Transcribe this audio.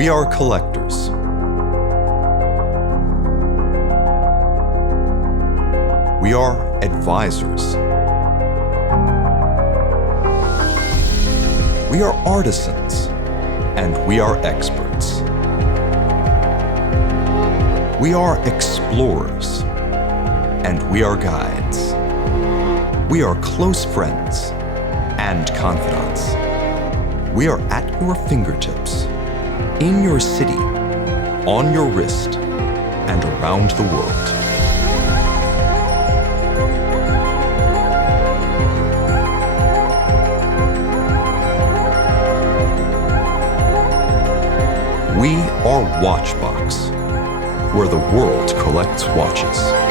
We are collectors. We are advisors. We are artisans, and we are experts. We are explorers, and we are guides. We are close friends and confidants. We are at your fingertips, in your city, on your wrist, and around the world. We are WatchBox, where the world collects watches.